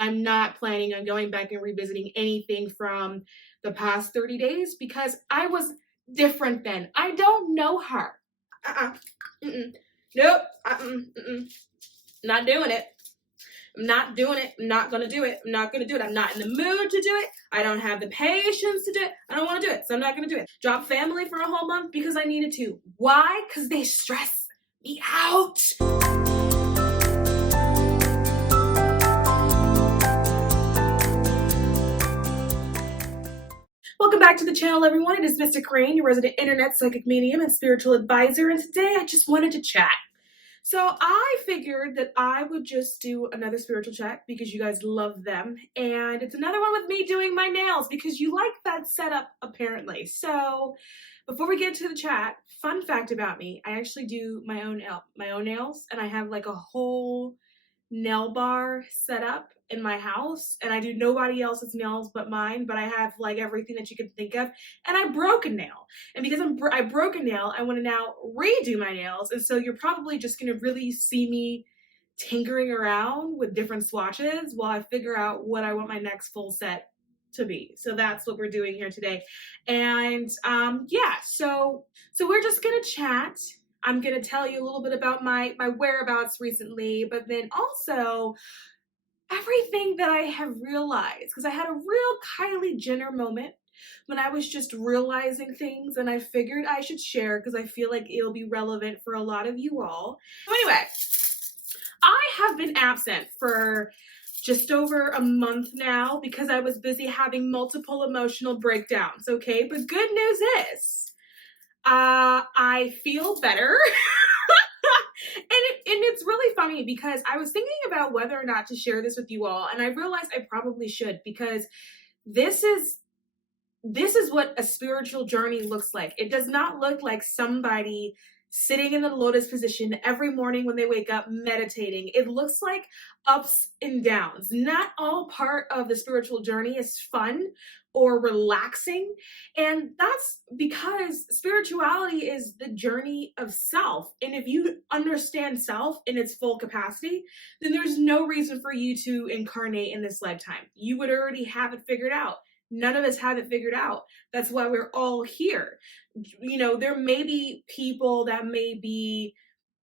I'm not planning on going back and revisiting anything from the past 30 days because I was different then. I don't know her. Mm-mm. Nope. Mm-mm. Not doing it. I'm not doing it. I'm not going to do it. I'm not going to do it. I'm not in the mood to do it. I don't have the patience to do it. I don't want to do it. So I'm not going to do it. Drop family for a whole month because I needed to. Why? Because they stress me out. Welcome back to the channel, everyone. It is mysticrainn, your resident internet psychic medium and spiritual advisor. And today I just wanted to chat. So I figured that I would just do another spiritual chat because you guys love them. And it's another one with me doing my nails because you like that setup apparently. So before we get to the chat, fun fact about me, I actually do my own nails, and I have like a whole nail bar set up in my house, and I do nobody else's nails but mine, but I have like everything that you can think of, and I broke a nail, and because I broke a nail, I want to now redo my nails. And so you're probably just going to really see me tinkering around with different swatches while I figure out what I want my next full set to be. So that's what we're doing here today. And yeah, so we're just gonna chat. I'm gonna tell you a little bit about my whereabouts recently, but then also everything that I have realized, because I had a real Kylie Jenner moment when I was just realizing things, and I figured I should share because I feel like it'll be relevant for a lot of you all. So anyway, I have been absent for just over a month now because I was busy having multiple emotional breakdowns, okay? But good news is, I feel better. And it's really funny because I was thinking about whether or not to share this with you all, and I realized I probably should, because this is what a spiritual journey looks like. It does not look like somebody sitting in the lotus position every morning when they wake up meditating. It looks like ups and downs. Not all part of the spiritual journey is fun or relaxing. And that's because spirituality is the journey of self. And if you understand self in its full capacity, then there's no reason for you to incarnate in this lifetime. You would already have it figured out. None of us have it figured out. That's why we're all here. You know, there may be people that may be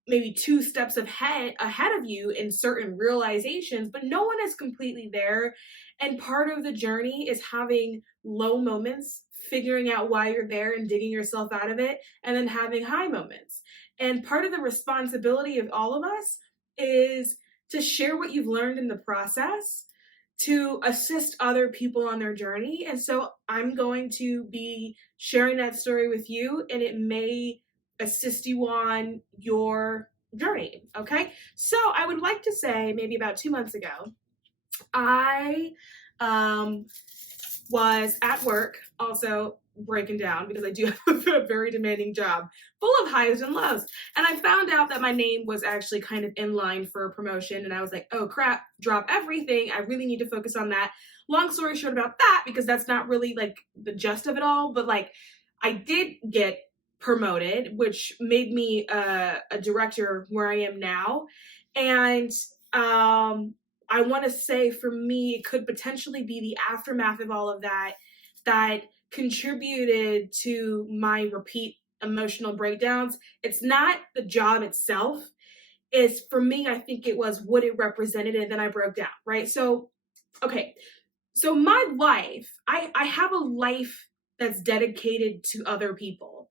maybe 2 steps ahead of you in certain realizations, but no one is completely there. And part of the journey is having low moments, figuring out why you're there and digging yourself out of it, and then having high moments. And part of the responsibility of all of us is to share what you've learned in the process, to assist other people on their journey. And so I'm going to be sharing that story with you, and it may assist you on your journey, okay? So I would like to say maybe about 2 months ago, I was at work also breaking down because I do have a very demanding job full of highs and lows. And I found out that my name was actually kind of in line for a promotion, and I was like, oh crap, drop everything. I really need to focus on that. Long story short about that, because that's not really like the gist of it all, but like I did get promoted, which made me a director where I am now. And I want to say for me, it could potentially be the aftermath of all of that contributed to my repeat emotional breakdowns. It's not the job itself. It's, for me, I think it was what it represented, and then I broke down, right? So, okay. So my life, I have a life that's dedicated to other people.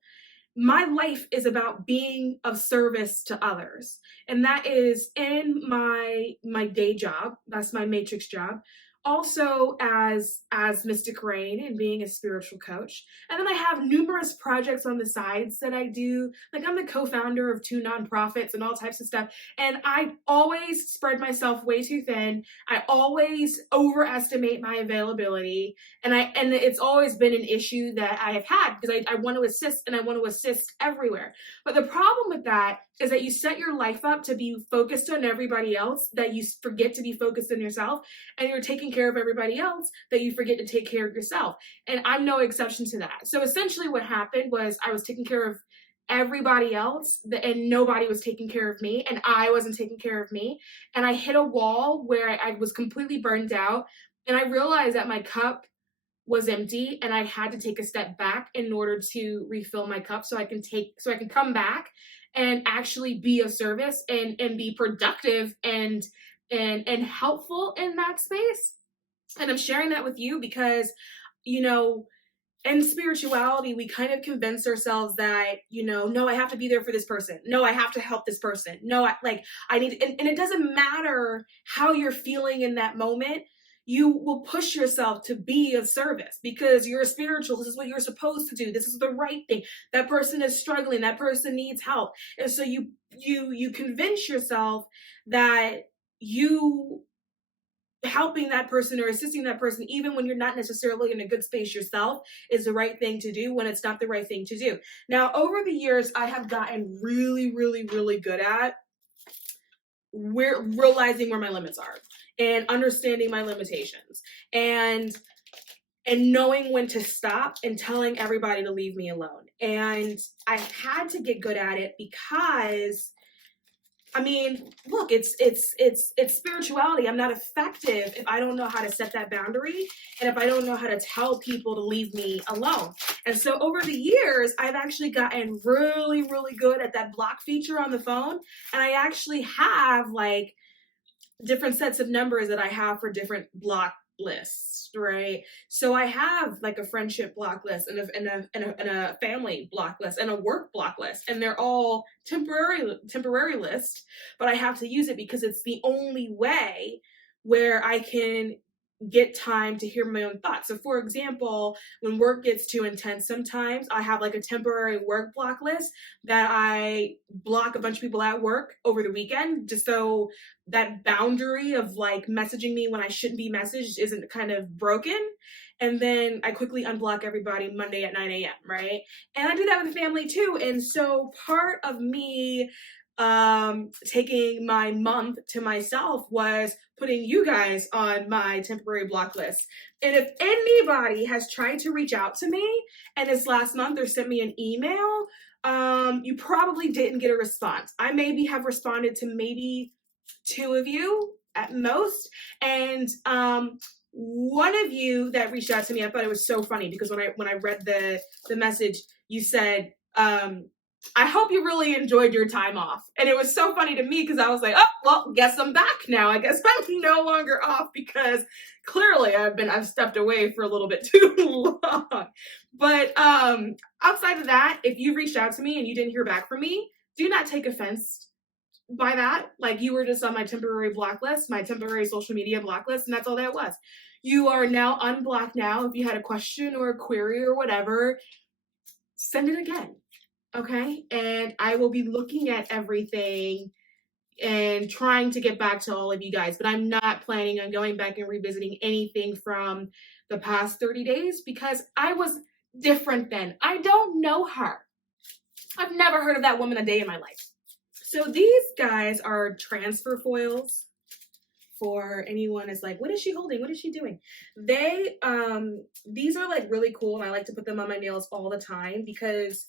My life is about being of service to others. And that is in my day job. That's my matrix job. Also as mysticrainn and being a spiritual coach. And then I have numerous projects on the sides that I do. Like I'm the co-founder of 2 nonprofits and all types of stuff. And I always spread myself way too thin. I always overestimate my availability. And it's always been an issue that I have had because I want to assist, and I want to assist everywhere. But the problem with that is that you set your life up to be focused on everybody else, that you forget to be focused on yourself, and you're taking care of everybody else, that you forget to take care of yourself. And I'm no exception to that. So essentially what happened was I was taking care of everybody else, and nobody was taking care of me, and I wasn't taking care of me. And I hit a wall where I was completely burned out, and I realized that my cup was empty, and I had to take a step back in order to refill my cup so I can come back and actually be of service and be productive and helpful in that space. And I'm sharing that with you because, you know, in spirituality, we kind of convince ourselves that, no, I have to be there for this person. No, I have to help this person. No, I need, and it doesn't matter how you're feeling in that moment. You will push yourself to be of service because you're a spiritual. This is what you're supposed to do. This is the right thing. That person is struggling. That person needs help. And so you convince yourself that you helping that person or assisting that person, even when you're not necessarily in a good space yourself, is the right thing to do when it's not the right thing to do. Now, over the years, I have gotten really, really, really good at realizing where my limits are and understanding my limitations and knowing when to stop and telling everybody to leave me alone. And I had to get good at it because, I mean, look, it's spirituality. I'm not effective if I don't know how to set that boundary and if I don't know how to tell people to leave me alone. And so over the years, I've actually gotten really, really good at that block feature on the phone. And I actually have like different sets of numbers that I have for different block lists, right? So I have like a friendship block list and a family block list and a work block list, and they're all temporary list, but I have to use it because it's the only way where I can get time to hear my own thoughts. So for example, when work gets too intense, sometimes I have like a temporary work block list that I block a bunch of people at work over the weekend, just so that boundary of like messaging me when I shouldn't be messaged isn't kind of broken. And then I quickly unblock everybody Monday at 9 a.m., right? And I do that with the family too. And so part of me taking my month to myself was putting you guys on my temporary block list. And if anybody has tried to reach out to me and this last month or sent me an email, you probably didn't get a response. I maybe have responded to maybe 2 of you at most. And one of you that reached out to me, I thought it was so funny because when I read the message, you said, I hope you really enjoyed your time off. And it was so funny to me because I was like, oh, well, guess I'm back now. I guess I'm no longer off because clearly I've stepped away for a little bit too long. But outside of that, if you reached out to me and you didn't hear back from me, do not take offense by that. Like, you were just on my temporary block list, my temporary social media block list, and that's all that was. You are now unblocked now. If you had a question or a query or whatever, send it again. Okay, and I will be looking at everything and trying to get back to all of you guys, but I'm not planning on going back and revisiting anything from the past 30 days because I was different then. I don't know her. I've never heard of that woman a day in my life. So these guys are transfer foils. For anyone is like, what is she holding? What is she doing? They, these are like really cool, and I like to put them on my nails all the time because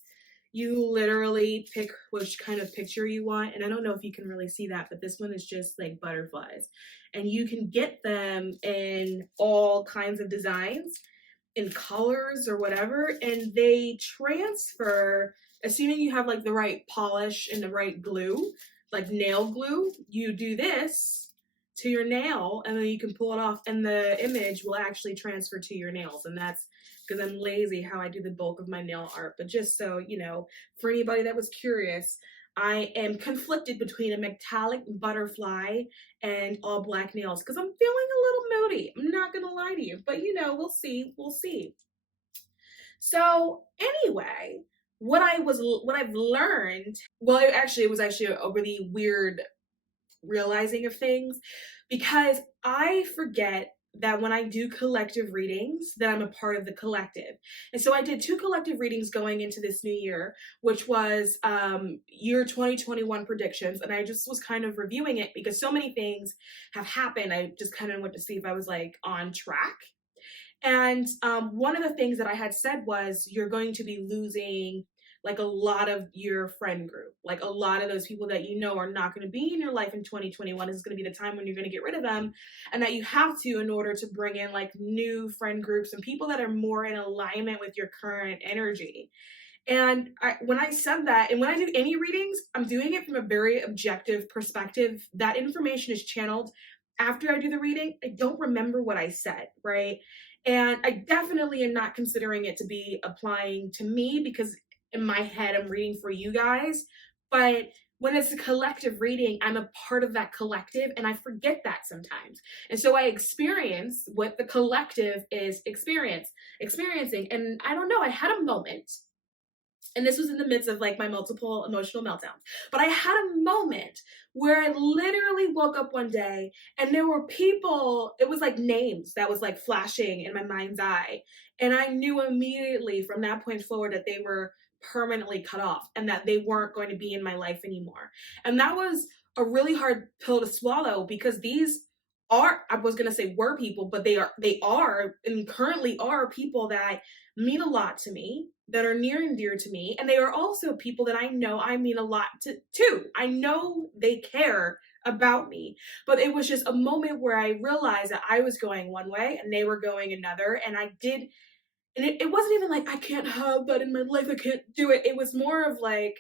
you literally pick which kind of picture you want. And I don't know if you can really see that, but this one is just like butterflies. And you can get them in all kinds of designs, in colors or whatever. And they transfer, assuming you have like the right polish and the right glue, like nail glue, you do this to your nail and then you can pull it off and the image will actually transfer to your nails. And that's because I'm lazy how I do the bulk of my nail art. But just so you know, for anybody that was curious, I am conflicted between a metallic butterfly and all black nails because I'm feeling a little moody. I'm not gonna lie to you, but you know, we'll see. So anyway, what I've learned, well, it was actually a really weird realizing of things because I forget that when I do collective readings that I'm a part of the collective. And so I did 2 collective readings going into this new year, which was year 2021 predictions. And I just was kind of reviewing it because so many things have happened. I just kind of went to see if I was like on track. And one of the things that I had said was you're going to be losing like a lot of your friend group, like a lot of those people that you know are not going to be in your life in 2021. Is going to be the time when you're going to get rid of them, and that you have to in order to bring in like new friend groups and people that are more in alignment with your current energy. And when I said that, and when I do any readings, I'm doing it from a very objective perspective. That information is channeled after I do the reading. I don't remember what I said, right? And I definitely am not considering it to be applying to me, because in my head, I'm reading for you guys. But when it's a collective reading, I'm a part of that collective, and I forget that sometimes. And so I experience what the collective is experiencing. And I don't know, I had a moment, and this was in the midst of like my multiple emotional meltdowns, but I had a moment where I literally woke up one day and there were people, it was like names that was like flashing in my mind's eye, and I knew immediately from that point forward that they were permanently cut off and that they weren't going to be in my life anymore. And that was a really hard pill to swallow, because these are, I was going to say were people, but they are and currently are people that mean a lot to me, that are near and dear to me. And they are also people that I know I mean a lot to too. I know they care about me. But it was just a moment where I realized that I was going one way and they were going another. And I did, and it wasn't even like, I can't have that in my life, I can't do it. It was more of like,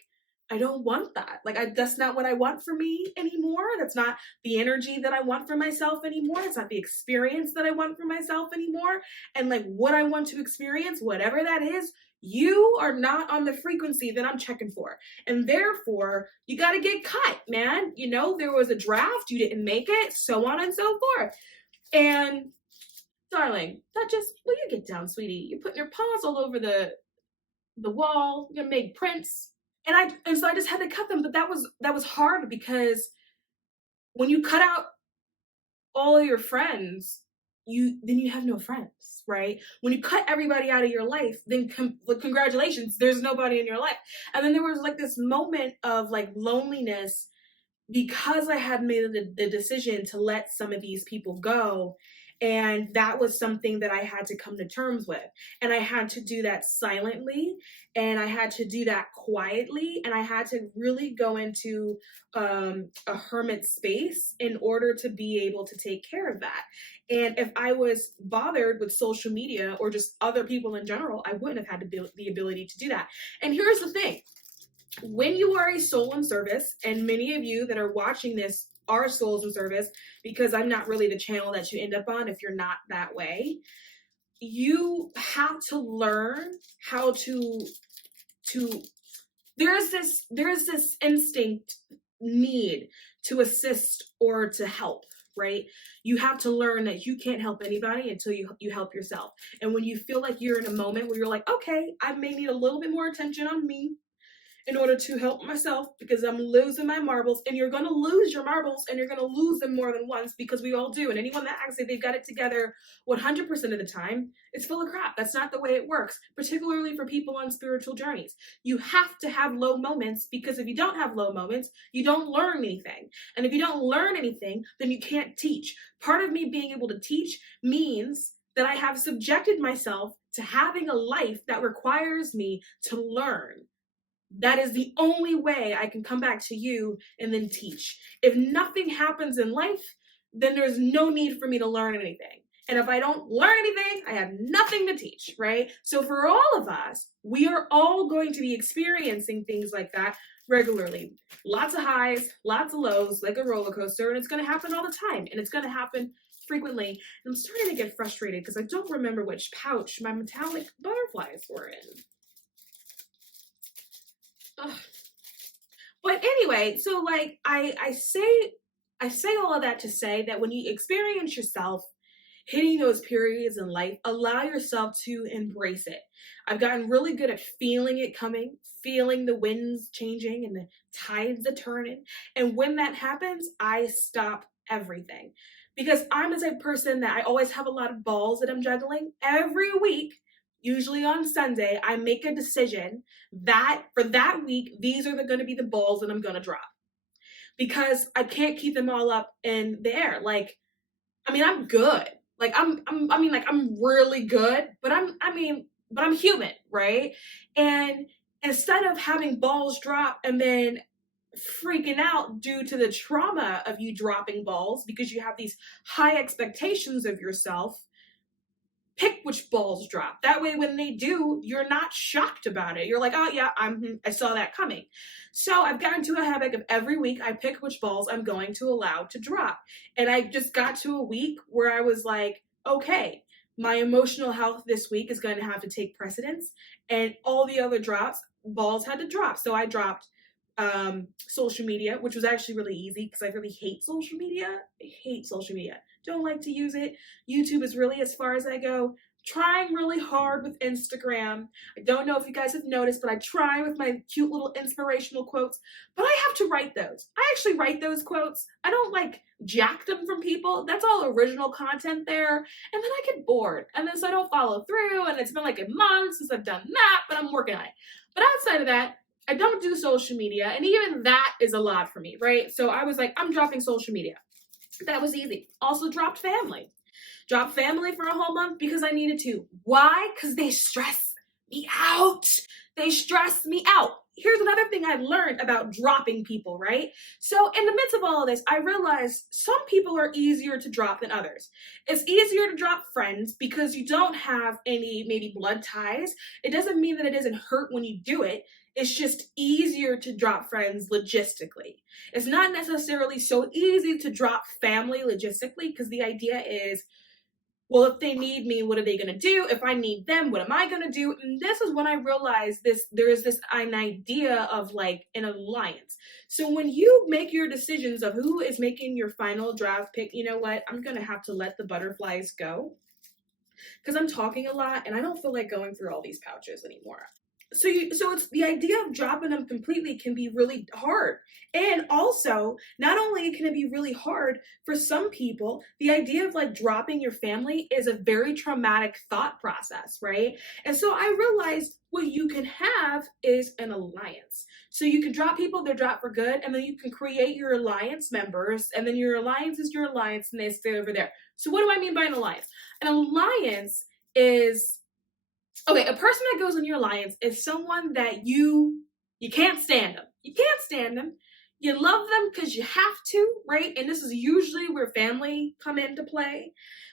I don't want that. Like, that's not what I want for me anymore. That's not the energy that I want for myself anymore. It's not the experience that I want for myself anymore. And like what I want to experience, whatever that is, you are not on the frequency that I'm checking for. And therefore, you got to get cut, man. You know, there was a draft, you didn't make it, so on and so forth. And darling, that just, will you get down, sweetie? You're putting your paws all over the wall. You're gonna make prints. And so I just had to cut them. But that was hard, because when you cut out all of your friends, then you have no friends, right? When you cut everybody out of your life, then congratulations, there's nobody in your life. And then there was like this moment of like loneliness, because I had made the decision to let some of these people go. And that was something that I had to come to terms with. And I had to do that silently, and I had to do that quietly, and I had to really go into a hermit space in order to be able to take care of that. And if I was bothered with social media or just other people in general, I wouldn't have had the ability to do that. And here's the thing. When you are a soul in service, and many of you that are watching this are souls in service, because I'm not really the channel that you end up on if you're not that way, you have to learn how to there's this instinct need to assist or to help, right? You have to learn that you can't help anybody until you help yourself. And when you feel like you're in a moment where you're like, okay, I may need a little bit more attention on me in order to help myself, because I'm losing my marbles. And you're going to lose your marbles, and you're going to lose them more than once, because we all do. And anyone that acts like they've got it together 100% of the time, it's full of crap. That's not the way it works, particularly for people on spiritual journeys. You have to have low moments, because if you don't have low moments, you don't learn anything. And if you don't learn anything, then you can't teach. Part of me being able to teach means that I have subjected myself to having a life that requires me to learn. That is the only way I can come back to you and then teach. If nothing happens in life, then there's no need for me to learn anything. And if I don't learn anything, I have nothing to teach, right? So for all of us, we are all going to be experiencing things like that regularly. Lots of highs, lots of lows, like a roller coaster, and it's going to happen all the time, and it's going to happen frequently. And I'm starting to get frustrated because I don't remember which pouch my metallic butterflies were in. Ugh. But anyway, so like I say all of that to say that when you experience yourself hitting those periods in life, allow yourself to embrace it. I've gotten really good at feeling it coming, feeling the winds changing and the tides a turning. And when that happens, I stop everything. Because I'm the type of person that I always have a lot of balls that I'm juggling. Every week, usually on Sunday, I make a decision that for that week, these are going to be the balls that I'm going to drop. Because I can't keep them all up in the air. Like, I mean, I'm good. Like, I'm really good, but I'm human, right? And instead of having balls drop and then freaking out due to the trauma of you dropping balls because you have these high expectations of yourself, pick which balls drop. That way, when they do, you're not shocked about it. You're like, oh yeah, I saw that coming. So I've gotten to a habit of every week I pick which balls I'm going to allow to drop. And I just got to a week where I was like, okay, my emotional health this week is going to have to take precedence, and all the other balls had to drop. So I dropped social media, which was actually really easy because I really hate social media. I hate social media. Don't like to use it. YouTube is really as far as I go. Trying really hard with Instagram. I don't know if you guys have noticed, but I try with my cute little inspirational quotes, but I have to write those. I actually write those quotes. I don't like jack them from people. That's all original content there. And then I get bored. And then so I don't follow through. And it's been like a month since I've done that, but I'm working on it. But outside of that, I don't do social media. And even that is a lot for me, right? So I was like, I'm dropping social media. That was easy. Also dropped family. Dropped family for a whole month because I needed to. Why? Because they stress me out. They stress me out. Here's another thing I've learned about dropping people, right? So in the midst of all of this, I realized some people are easier to drop than others. It's easier to drop friends because you don't have any maybe blood ties. It doesn't mean that it doesn't hurt when you do it. It's just easier to drop friends logistically. It's not necessarily so easy to drop family logistically because the idea is, well, if they need me, what are they going to do? If I need them, what am I going to do? And this is when I realized there is an idea of like an alliance. So when you make your decisions of who is making your final draft pick, you know what? I'm going to have to let the butterflies go because I'm talking a lot and I don't feel like going through all these pouches anymore. So it's the idea of dropping them completely can be really hard. And also, not only can it be really hard for some people, the idea of like dropping your family is a very traumatic thought process, right? And so I realized what you can have is an alliance. So you can drop people, they're dropped for good, and then you can create your alliance members, and then your alliance is your alliance, and they stay over there. So what do I mean by an alliance? An alliance is, okay, a person that goes in your alliance is someone that you can't stand them. You can't stand them. You love them because you have to, right? And this is usually where family come into play.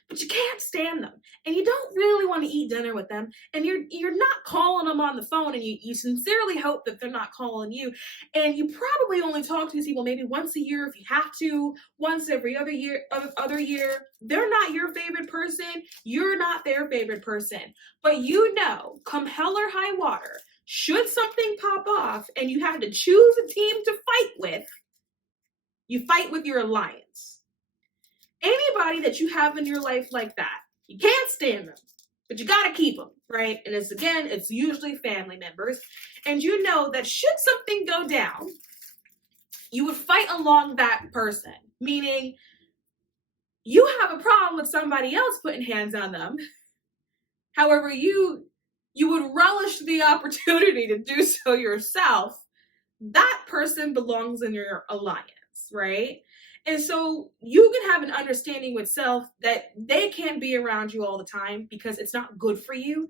But you can't stand them. And you don't really want to eat dinner with them. And you're not calling them on the phone. And you sincerely hope that they're not calling you. And you probably only talk to these people maybe once a year if you have to. Once every other year. They're not your favorite person. You're not their favorite person. But you know, come hell or high water, should something pop off and you have to choose a team to fight with, you fight with your alliance. Anybody that you have in your life like that, you can't stand them, but you gotta keep them, right? And it's usually family members. And you know that should something go down, you would fight along that person. Meaning, you have a problem with somebody else putting hands on them. However, you would relish the opportunity to do so yourself. That person belongs in your alliance, right? And so you can have an understanding with self that they can't be around you all the time because it's not good for you.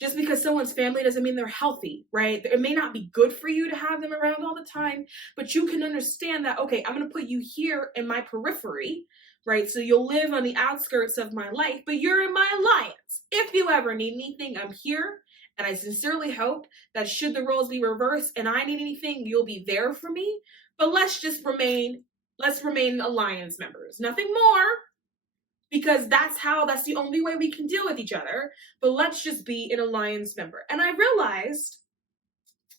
Just because someone's family doesn't mean they're healthy, right? It may not be good for you to have them around all the time, but you can understand that, okay, I'm going to put you here in my periphery, right? So you'll live on the outskirts of my life, but you're in my alliance. If you ever need anything, I'm here. And I sincerely hope that should the roles be reversed and I need anything, you'll be there for me. But let's remain alliance members. Nothing more, because that's the only way we can deal with each other. But let's just be an alliance member. And I realized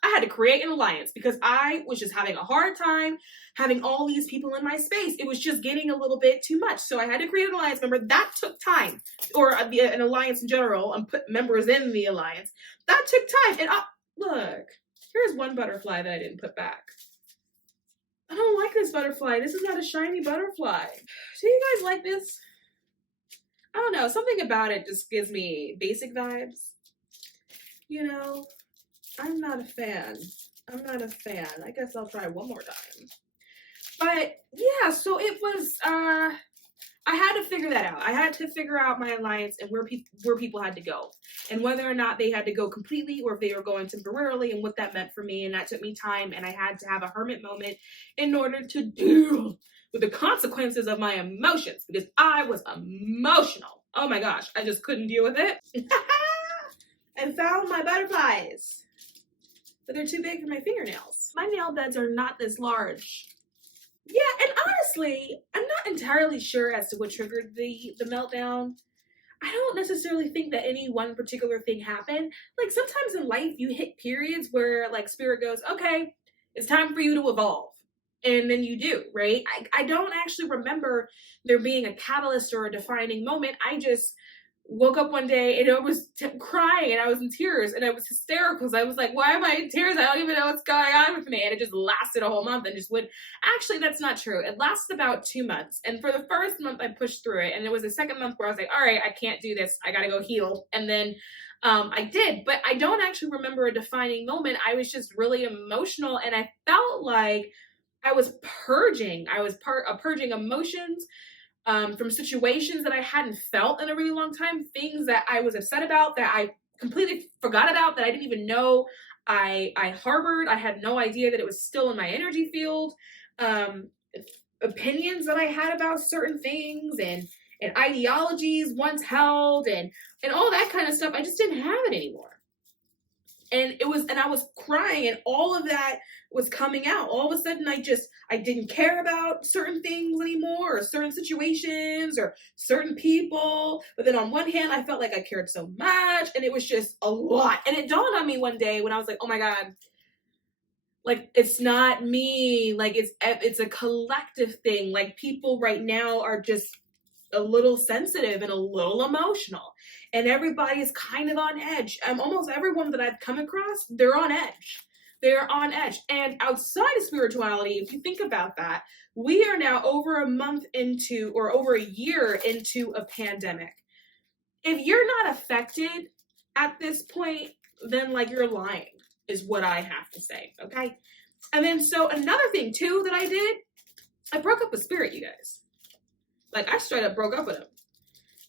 I had to create an alliance because I was just having a hard time having all these people in my space. It was just getting a little bit too much. So I had to create an alliance member. That took time. Or an alliance in general and put members in the alliance. That took time. And look, here's one butterfly that I didn't put back. I don't like this butterfly. This is not a shiny butterfly. Do you guys like this? I don't know. Something about it just gives me basic vibes. You know, I'm not a fan. I guess I'll try one more time. But yeah, so it was, I I had to figure that out. I had to figure out my alliance and where people had to go, and whether or not they had to go completely or if they were going temporarily, and what that meant for me. And that took me time, and I had to have a hermit moment in order to deal with the consequences of my emotions, because I was emotional. Oh my gosh, I just couldn't deal with it. And found my butterflies, but they're too big for my fingernails. My nail beds are not this large. Yeah, and honestly, I'm not entirely sure as to what triggered the meltdown. I don't necessarily think that any one particular thing happened. Like, sometimes in life you hit periods where like spirit goes, okay, it's time for you to evolve. And then you do, right? I don't actually remember there being a catalyst or a defining moment. I just woke up one day and I was crying and I was in tears and I was hysterical. I was like, why am I in tears? I don't even know what's going on with me. And it just lasted a whole month and just went. Actually, that's not true. It lasted about 2 months. And for the first month, I pushed through it. And it was the second month where I was like, all right, I can't do this. I got to go heal. And then I did. But I don't actually remember a defining moment. I was just really emotional. And I felt like I was purging. I was purging emotions from situations that I hadn't felt in a really long time, things that I was upset about, that I completely forgot about, that I didn't even know I harbored. I had no idea that it was still in my energy field. Opinions that I had about certain things and ideologies once held and all that kind of stuff. I just didn't have it anymore. And I was crying, and all of that was coming out. All of a sudden, I didn't care about certain things anymore, or certain situations, or certain people. But then on one hand, I felt like I cared so much, and it was just a lot. And it dawned on me one day when I was like, oh my God, like, it's not me. Like, it's a collective thing. Like, people right now are just a little sensitive and a little emotional, and everybody is kind of on edge. Almost everyone that I've come across, they're on edge. They're on edge. And outside of spirituality, if you think about that, we are now over a month into, or over a year into, a pandemic. If you're not affected at this point, then like, you're lying, is what I have to say. Okay. And then so another thing too that I did, I broke up with spirit, you guys. Like, I straight up broke up with him.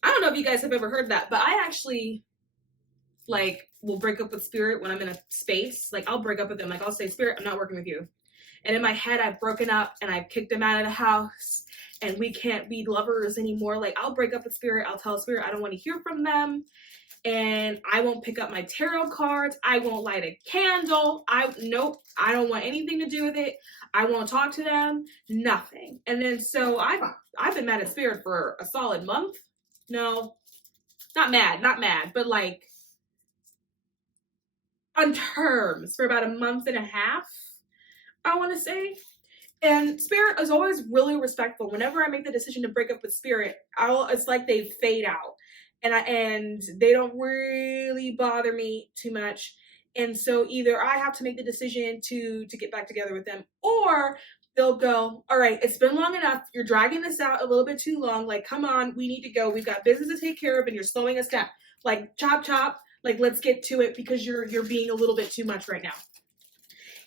I don't know if you guys have ever heard that, but I actually, like, will break up with spirit when I'm in a space. Like, I'll break up with them. Like, I'll say, spirit, I'm not working with you. And in my head, I've broken up and I've kicked him out of the house and we can't be lovers anymore. Like, I'll break up with spirit. I'll tell spirit I don't want to hear from them. And I won't pick up my tarot cards. I won't light a candle. Nope, I don't want anything to do with it. I won't talk to them. Nothing. And then so I've been mad at spirit for a solid month. No, not mad, but like, on terms for about a month and a half, I want to say. And spirit is always really respectful. Whenever I make the decision to break up with spirit, it's like they fade out. And they don't really bother me too much. And so either I have to make the decision to get back together with them, or they'll go, all right, it's been long enough. You're dragging this out a little bit too long. Like, come on, we need to go. We've got business to take care of and you're slowing us down. Like, chop, chop. Like, let's get to it because you're being a little bit too much right now.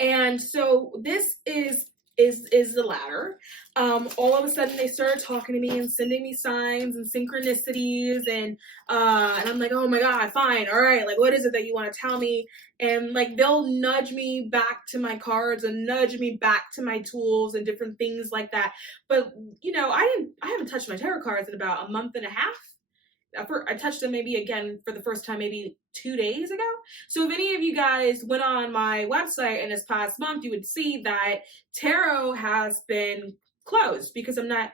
And so this is the latter. All of a sudden they started talking to me and sending me signs and synchronicities, and I'm like, oh my God, fine, all right, like, what is it that you want to tell me? And like, they'll nudge me back to my cards and nudge me back to my tools and different things like that. But you know, I haven't touched my tarot cards in about a month and a half. I touched them maybe again for the first time maybe 2 days ago. So if any of you guys went on my website in this past month, you would see that tarot has been closed because I'm not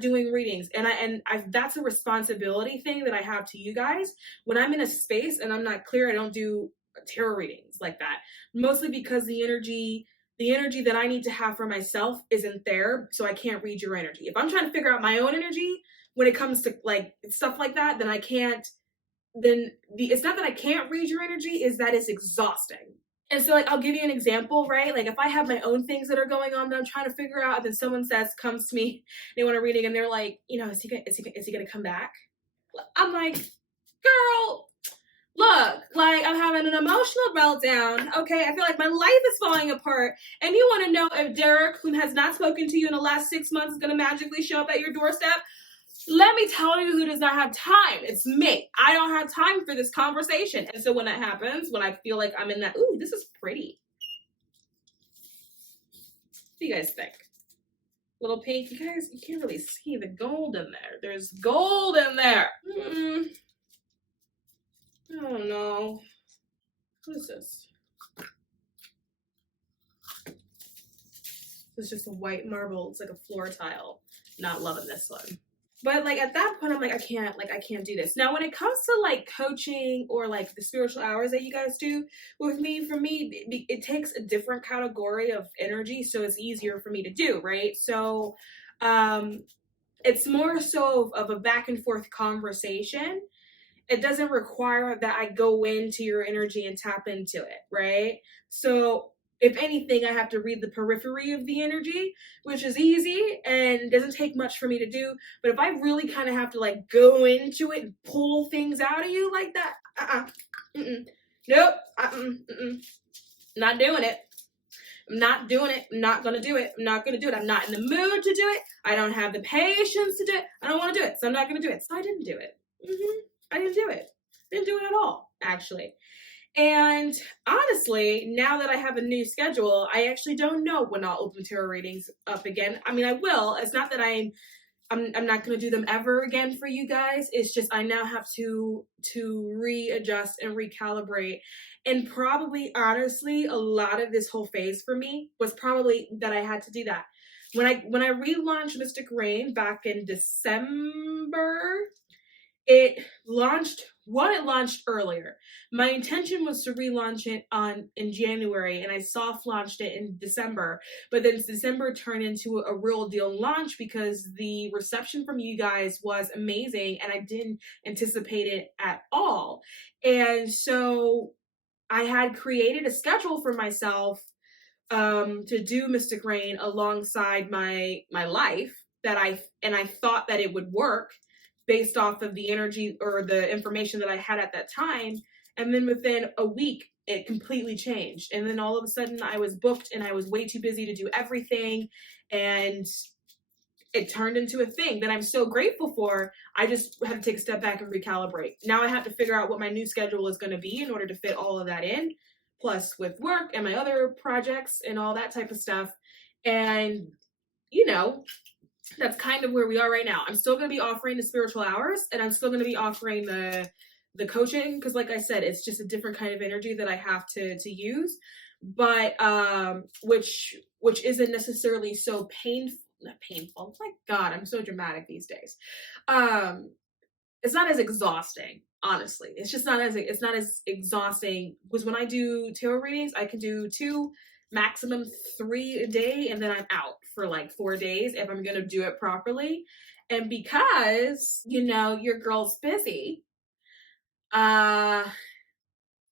doing readings. And that's a responsibility thing that I have to you guys. When I'm in a space and I'm not clear, I don't do tarot readings like that. Mostly because the energy that I need to have for myself isn't there, so I can't read your energy. If I'm trying to figure out my own energy, when it comes to like stuff like that, then it's not that I can't read your energy, is that it's exhausting. And so like, I'll give you an example, right? Like, if I have my own things that are going on that I'm trying to figure out, and then someone comes to me, they want a reading, and they're like, you know, is he gonna come back? I'm like, girl, Look, like I'm having an emotional meltdown. Okay, I feel like my life is falling apart. And you want to know if Derek, who has not spoken to you in the last 6 months, is going to magically show up at your doorstep? Let me tell you who does not have time. It's me. I don't have time for this conversation. And so when that happens, when I feel like I'm in that, ooh, this is pretty. What do you guys think? Little pink. You guys, you can't really see the gold in there. There's gold in there. Oh no. What is this? It's just a white marble. It's like a floor tile. Not loving this one. But like at that point, I'm like, I can't do this. Now, when it comes to like coaching or like the spiritual hours that you guys do with me, for me, it takes a different category of energy. So it's easier for me to do, right? So it's more so of a back and forth conversation. It doesn't require that I go into your energy and tap into it, right? So if anything, I have to read the periphery of the energy, which is easy and doesn't take much for me to do. But if I really kind of have to like go into it and pull things out of you like that, nope, not doing it. I'm not doing it. I'm not going to do it. I'm not going to do it. I'm not in the mood to do it. I don't have the patience to do it. I don't want to do it. So I'm not going to do it. So I didn't do it. I didn't do it. Didn't do it at all, actually. And honestly, now that I have a new schedule, I actually don't know when I'll open tarot readings up again. I mean, I will. It's not that I'm not going to do them ever again for you guys. It's just I now have to readjust and recalibrate. And probably, honestly, a lot of this whole phase for me was probably that I had to do that. When I relaunched Mystic Rainn back in December, it launched earlier. My intention was to relaunch it in January, and I soft launched it in December. But then December turned into a real deal launch because the reception from you guys was amazing, and I didn't anticipate it at all. And so I had created a schedule for myself to do Mystic Rainn alongside my life that I thought that it would work based off of the energy or the information that I had at that time. And then within a week, it completely changed. And then all of a sudden I was booked and I was way too busy to do everything. And it turned into a thing that I'm so grateful for. I just had to take a step back and recalibrate. Now I have to figure out what my new schedule is going to be in order to fit all of that in, plus with work and my other projects and all that type of stuff. And, you know, that's kind of where we are right now. I'm still going to be offering the spiritual hours, and I'm still going to be offering the coaching, because like I said, it's just a different kind of energy that I have to use, but which isn't necessarily so not painful. My God, I'm so dramatic these days. It's not as exhausting, honestly. It's not as exhausting, because when I do tarot readings, I can do 2, maximum 3 a day, and then I'm out for like 4 days if I'm going to do it properly. And because, you know, your girl's busy, I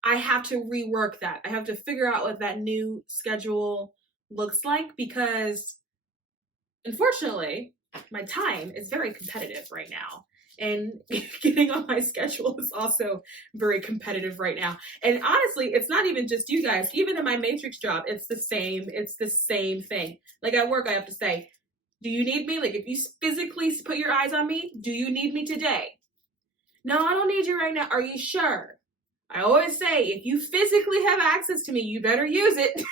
have to rework that. I have to figure out what that new schedule looks like, because unfortunately, my time is very competitive right now. And getting on my schedule is also very competitive right now. And honestly, it's not even just you guys. Even in my matrix job, it's the same thing. Like at work, I have to say, do you need me? Like if you physically put your eyes on me, do you need me today? No, I don't need you right now. Are you sure? I always say, if you physically have access to me, you better use it,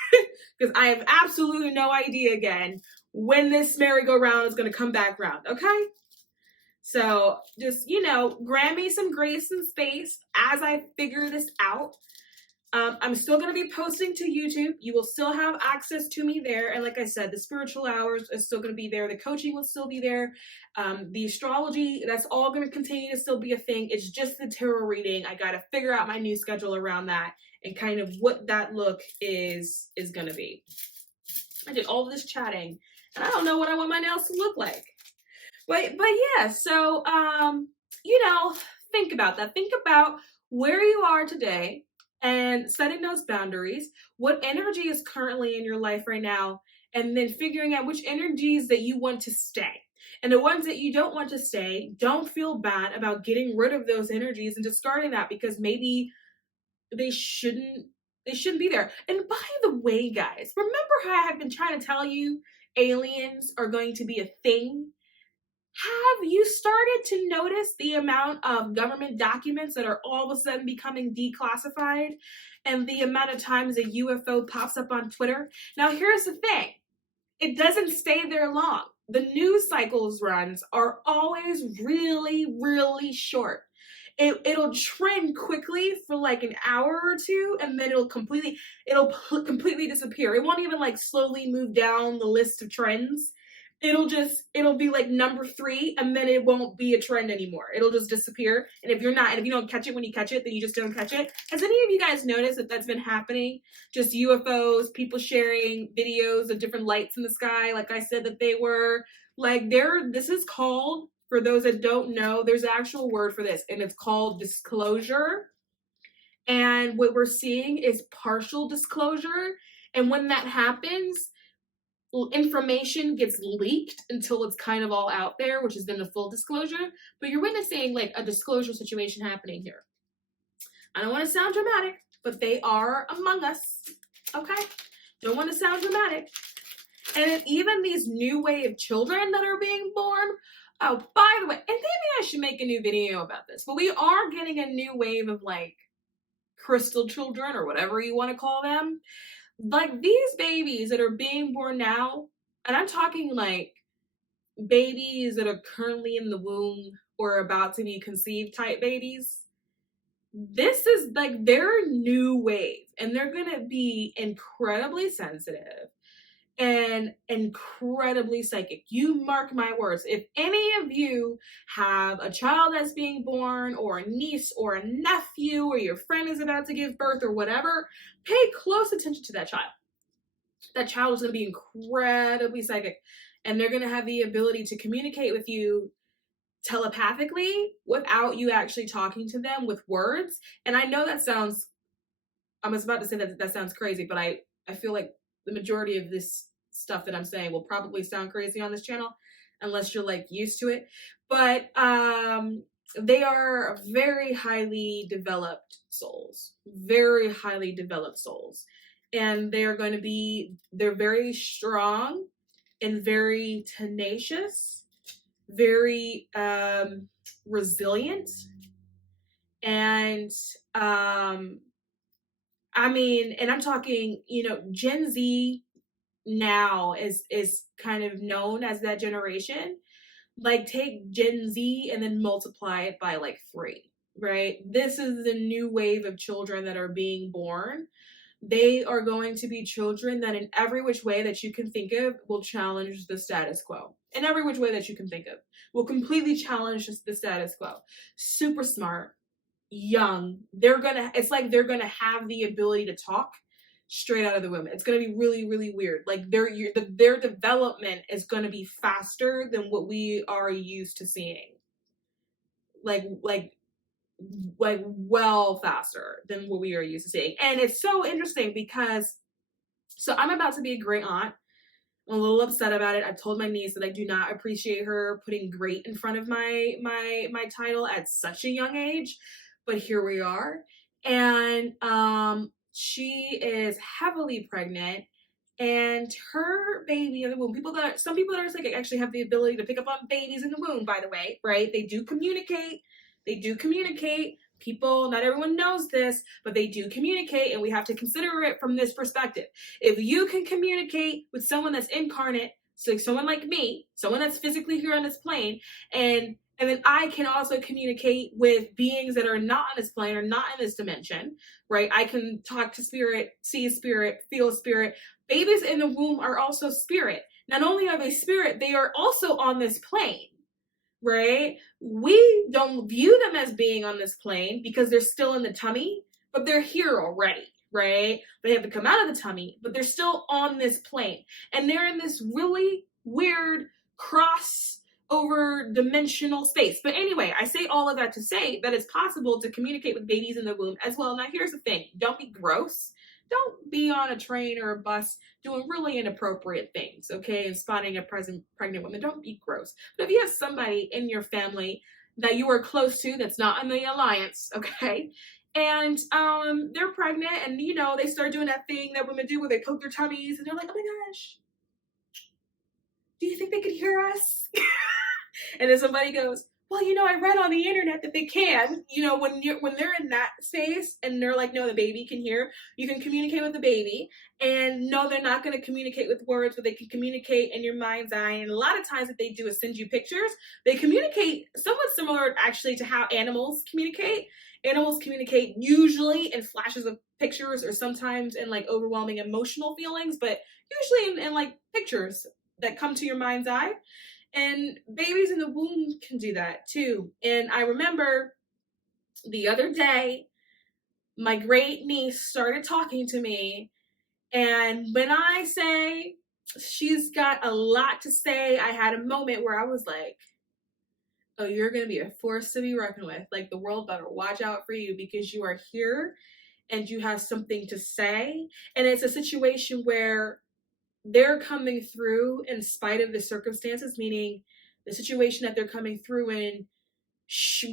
because I have absolutely no idea again when this merry-go-round is going to come back round, okay? So just, you know, grant me some grace and space as I figure this out. I'm still going to be posting to YouTube. You will still have access to me there. And like I said, the spiritual hours are still going to be there. The coaching will still be there. The astrology, that's all going to continue to still be a thing. It's just the tarot reading. I got to figure out my new schedule around that and kind of what that look is going to be. I did all this chatting, and I don't know what I want my nails to look like. But yeah, so, you know, think about that. Think about where you are today and setting those boundaries, what energy is currently in your life right now, and then figuring out which energies that you want to stay. And the ones that you don't want to stay, don't feel bad about getting rid of those energies and discarding that, because maybe they shouldn't be there. And by the way, guys, remember how I have been trying to tell you aliens are going to be a thing? Have you started to notice the amount of government documents that are all of a sudden becoming declassified, and the amount of times a UFO pops up on Twitter? Now, here's the thing. It doesn't stay there long. The news cycles runs are always really, really short. It'll trend quickly for like an hour or two, and then it'll completely disappear. It won't even like slowly move down the list of trends. It'll be like number 3, and then it won't be a trend anymore. It'll just disappear. And if you don't catch it when you catch it, then you just don't catch it. Has any of you guys noticed that that's been happening? Just UFOs, people sharing videos of different lights in the sky, like I said that they were. Like, this is called, for those that don't know, there's an actual word for this, and it's called disclosure. And what we're seeing is partial disclosure. And when that happens, information gets leaked until it's kind of all out there, which is then the full disclosure. But you're witnessing like a disclosure situation happening here. I don't want to sound dramatic, but they are among us. Okay? Don't want to sound dramatic. And even these new wave children that are being born. Oh, by the way, and maybe I should make a new video about this, but we are getting a new wave of like crystal children, or whatever you want to call them. Like, these babies that are being born now, and I'm talking like babies that are currently in the womb or about to be conceived type babies. This is like their new wave, and they're gonna be incredibly sensitive and incredibly psychic. You mark my words. If any of you have a child that's being born, or a niece or a nephew, or your friend is about to give birth or whatever, pay close attention to that child. That child is going to be incredibly psychic, and they're going to have the ability to communicate with you telepathically without you actually talking to them with words. And I know that sounds, I was about to say that sounds crazy, but I feel like the majority of this stuff that I'm saying will probably sound crazy on this channel unless you're like used to it. But they are very highly developed souls, very highly developed souls. And they're very strong and very tenacious, very resilient. And I mean, and I'm talking, Gen Z now is kind of known as that generation. Like, take Gen Z and then multiply it by like 3, right? This is the new wave of children that are being born. They are going to be children that in every which way that you can think of will challenge the status quo. In every which way that you can think of will completely challenge the status quo. Super smart, young. It's like they're gonna have the ability to talk straight out of the womb. It's gonna be really, really weird. Like, their development is gonna be faster than what we are used to seeing. Like well faster than what we are used to seeing. And it's so interesting because, so I'm about to be a great aunt. I'm a little upset about it. I've told my niece that I do not appreciate her putting great in front of my title at such a young age, but here we are. And she is heavily pregnant, and her baby in the womb, some people that are psychic actually have the ability to pick up on babies in the womb, by the way, right? They do communicate. People, not everyone knows this, but they do communicate, and we have to consider it from this perspective. If you can communicate with someone that's incarnate, so someone like me, someone that's physically here on this plane, and then I can also communicate with beings that are not on this plane or not in this dimension, right? I can talk to spirit, see spirit, feel spirit. Babies in the womb are also spirit. Not only are they spirit, they are also on this plane. Right? We don't view them as being on this plane because they're still in the tummy, but they're here already, right? They have to come out of the tummy, but they're still on this plane. And they're in this really weird crossover dimensional space. But anyway, I say all of that to say that it's possible to communicate with babies in the womb as well. Now, here's the thing. Don't be gross. don't be on a train or a bus doing really inappropriate things, okay, and spotting a pregnant woman. Don't be gross. But if you have somebody in your family that you are close to that's not in the alliance, okay, and they're pregnant, and you know, they start doing that thing that women do where they poke their tummies and they're like, oh my gosh, do you think they could hear us? And then somebody goes, well, you know, I read on the internet that they can. You know, when they're in that space and they're like, no, the baby can hear, you can communicate with the baby. And no, they're not going to communicate with words, but they can communicate in your mind's eye. And a lot of times what they do is send you pictures. They communicate somewhat similar actually to how animals communicate. Animals communicate usually in flashes of pictures or sometimes in like overwhelming emotional feelings, but usually in like pictures that come to your mind's eye. And babies in the womb can do that too. And I remember the other day, my great niece started talking to me. And when I say she's got a lot to say, I had a moment where I was like, oh, you're going to be a force to be reckoned with. Like, the world better watch out for you because you are here and you have something to say. And it's a situation where they're coming through in spite of the circumstances, meaning the situation that they're coming through in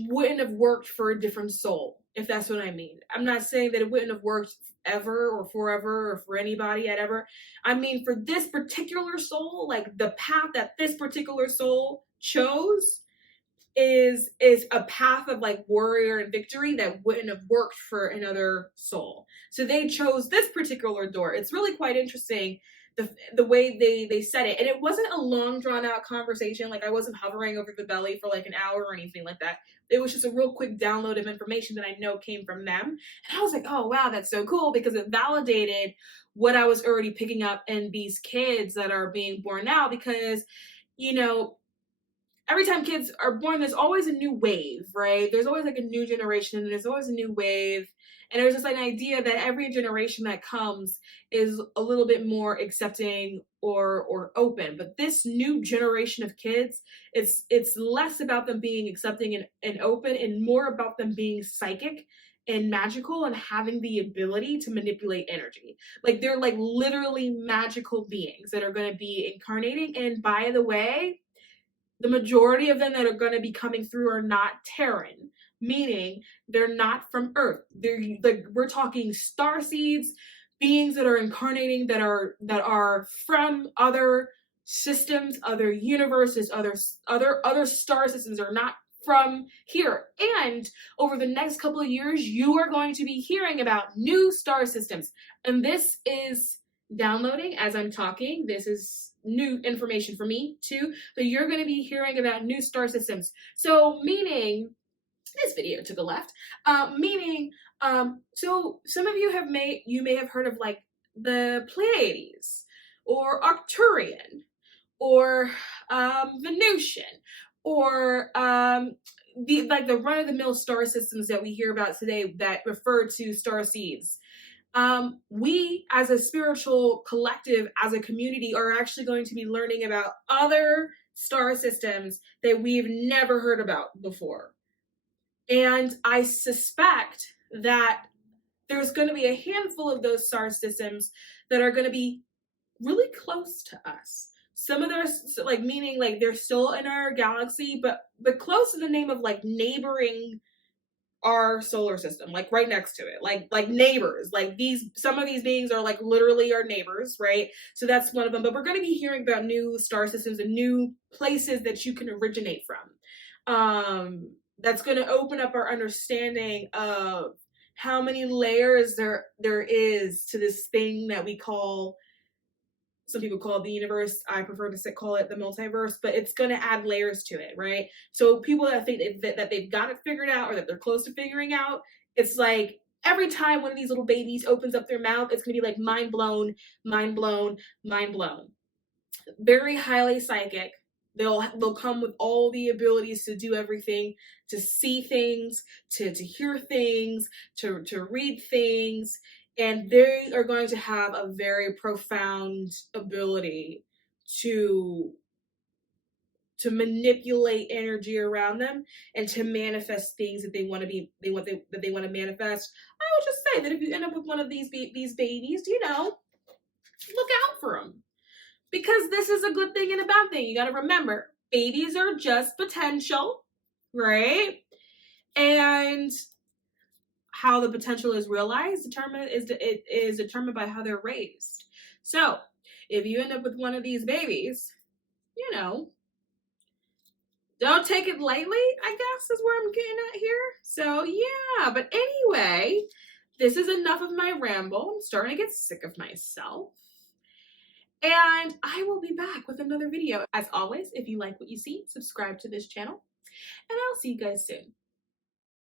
wouldn't have worked for a different soul, if that's what I mean. I'm not saying that it wouldn't have worked ever or forever or for anybody at ever. I mean, for this particular soul, like the path that this particular soul chose is a path of like warrior and victory that wouldn't have worked for another soul. So they chose this particular door. It's really quite interesting the way they said it. And it wasn't a long drawn out conversation. Like, I wasn't hovering over the belly for like an hour or anything like that. It was just a real quick download of information that I know came from them. And I was like, oh wow, that's so cool, because it validated what I was already picking up in these kids that are being born now. Because, you know, every time kids are born, there's always a new wave, right? There's always like a new generation, and there's always a new wave. And there's just like an idea that every generation that comes is a little bit more accepting or open. But this new generation of kids, it's less about them being accepting and open, and more about them being psychic and magical and having the ability to manipulate energy. Like, they're like literally magical beings that are going to be incarnating. And by the way, the majority of them that are going to be coming through are not Terran, meaning they're not from Earth. They're like, we're talking star seeds, beings that are incarnating, that are from other systems, other universes, other star systems. Are not from here. And over the next couple of years, you are going to be hearing about new star systems. And this is downloading as I'm talking. This is new information for me too, but you're going to be hearing about new star systems. So meaning, this video to the left, so some of you may have heard of like the Pleiades or Arcturian or Venusian or the run-of-the-mill star systems that we hear about today that refer to star seeds. We as a spiritual collective, as a community, are actually going to be learning about other star systems that we've never heard about before. And I suspect that there's going to be a handful of those star systems that are going to be really close to us. Some of those, like, meaning like they're still in our galaxy, but close to the name of like neighboring our solar system, like right next to it, like neighbors. Like, some of these beings are like literally our neighbors, right? So that's one of them. But we're going to be hearing about new star systems and new places that you can originate from. That's going to open up our understanding of how many layers there is to this thing that we call, some people call it the universe. I prefer to call it the multiverse, but it's going to add layers to it, right? So people that think that they've got it figured out, or that they're close to figuring out, it's like every time one of these little babies opens up their mouth, it's going to be like mind blown, mind blown, mind blown. Very highly psychic. They'll come with all the abilities to do everything, to see things, to hear things, to read things. And they are going to have a very profound ability to to manipulate energy around them and to manifest things that they want to manifest. I will just say that if you end up with one of these babies, look out for them, because this is a good thing and a bad thing. You got to remember, babies are just potential, right? And how the potential is realized is determined by how they're raised. So if you end up with one of these babies, don't take it lightly, I guess is where I'm getting at here. So yeah, but anyway, this is enough of my ramble. I'm starting to get sick of myself. And I will be back with another video. As always, if you like what you see, subscribe to this channel. And I'll see you guys soon.